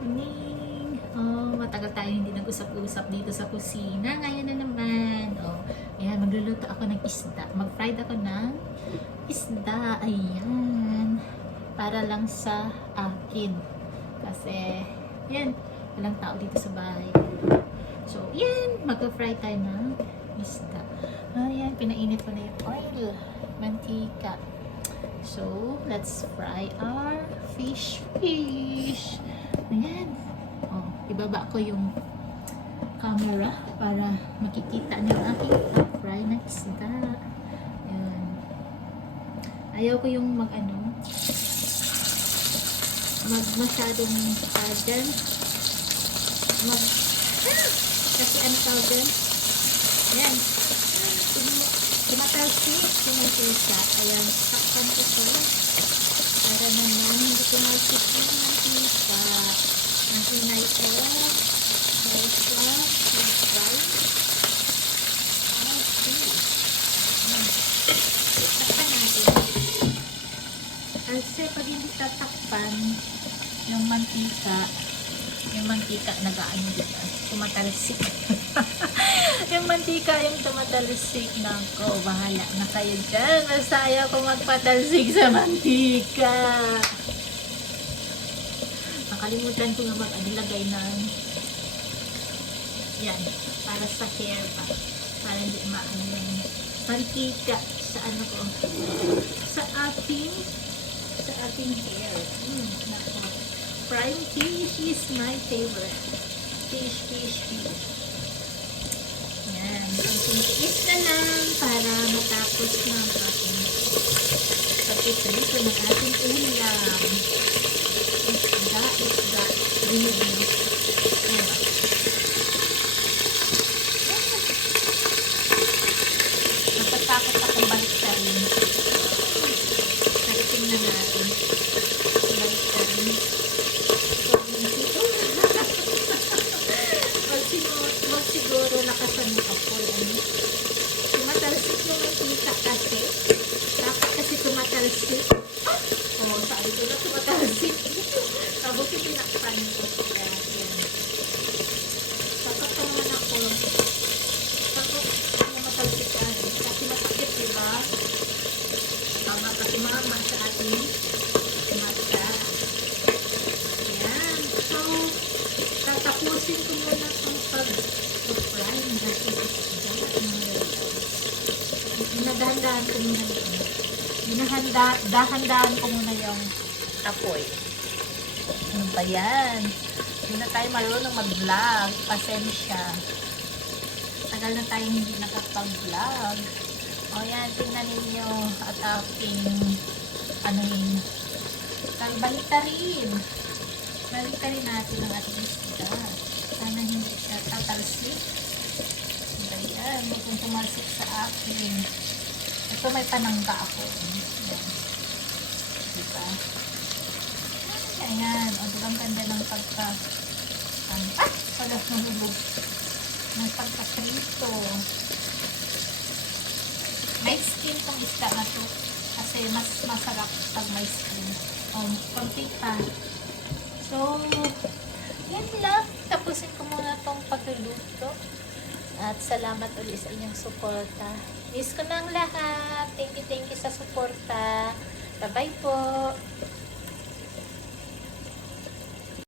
evening! Oh, matagal tayo hindi nag-usap-usap dito sa kusina. Ngayon na naman. Oh, ayan, magluluto ako ng isda. Mag-fried ako ng isda. Ayan. Para lang sa akin. Kasi, yan, walang tao dito sa bahay. So, yan, mag-fry tayo ng isda. Ayan, pinainit ko na yung oil. Mantika. So, let's fry our fish. Ayan. Oh, ibaba ko yung camera para makikita niyo ang aking fry na isda. Ayan. Ayaw ko yung masyadong dyan. Kasi ano tawag dyan? Ayan. Tumatalsik yung mantika. Ayan. Takpan ko ito. Para naman hindi tumalsik yung mantika. Ang hinay ko. Kaya siya. Fry. Takpan natin. Kasi pag hindi tatakpan yung mantika nag-aano dito. Tumatalsik. Yung mantika yung tumatalsik na ko. Bahala na kayo dyan. Basta ayaw ko magpatalsik sa mantika. Nakalimutan ko nga mag-alagay ng yan. Para sa hair pa. Para hindi maano yung mantika sa ano ko. Sa ating hair. Nako. Frying fish is my favorite. Fish. Yan. Pagtitiis na lang para matapos na ang ating pagtitrito ng ating ulam. Isda. Ayan. Napatakot akong balik sa rin. Pero tingnan natin. Balik sa rin. Siguro nakasanay ako yan. Tumatalsik yung mantika kasi. Dapat kasi tumatalsik. Oo, sabi ko na tumatalsik. Tapos yung pinakpan ko. Kaya yan. Takot pa naman ako. Takot na matalsik ka. Kasi masakit, diba? Tama kasi mama sa ating mata. Yan. So, tatapusin ko muna itong pag-fry ng ating isda. Dahan-dahan ko muna yun. Dahan-dahan ko muna yung apoy. Ano ba yan? Hindi na tayo marunong mag-vlog. Pasensya. Tagal na tayo hindi nakapag-vlog. O yan, tingnan ninyo at aking baliktarin. Baliktarin natin ang ating isda. Sana hindi siya tatalsik. Ayan, may kung tumalsik sa akin. Ito may panangga ako. Ayan. Diba? Ayan. O, diba ang ganda ng wala nahulog. Ng pagkakrito. May skin tong isda na to. Kasi mas masarap pag may skin. O, konti pa. So, yan lang. Tapusin ko muna tong pagluluto. At salamat ulit sa inyong suporta. Miss ko na ang lahat. Thank you sa suporta. Bye-bye po.